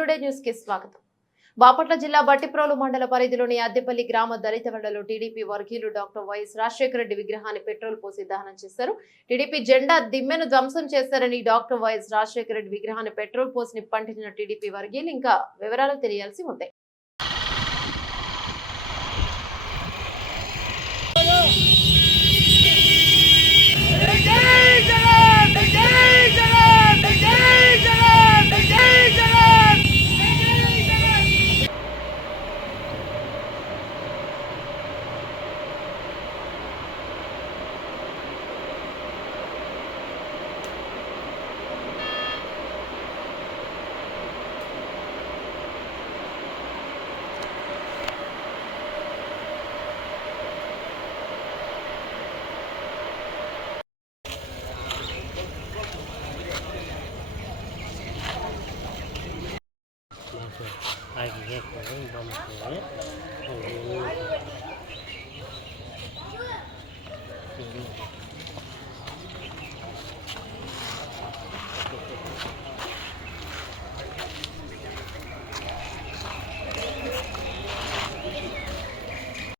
Today news కి స్వాగతం. బాపట్ల జిల్లా బట్టిప్రోలు మండల పరిధిలోని అద్దెపల్లి గ్రామ దళితవాడలో టీడీపీ వర్గీయులు డాక్టర్ వైఎస్ రాజశేఖర రెడ్డి విగ్రహాన్ని పెట్రోల్ పోసి దహనం చేశారు. టీడీపీ జెండా దిమ్మెను ధ్వంసం చేశారని డాక్టర్ వైఎస్ రాజశేఖర రెడ్డి విగ్రహాన్ని పెట్రోల్ పోసి నిప్పంటించిన టీడీపీ వర్గీయులు ఇంకా వివరాలు తెలియాల్సి ఉంది. Ay,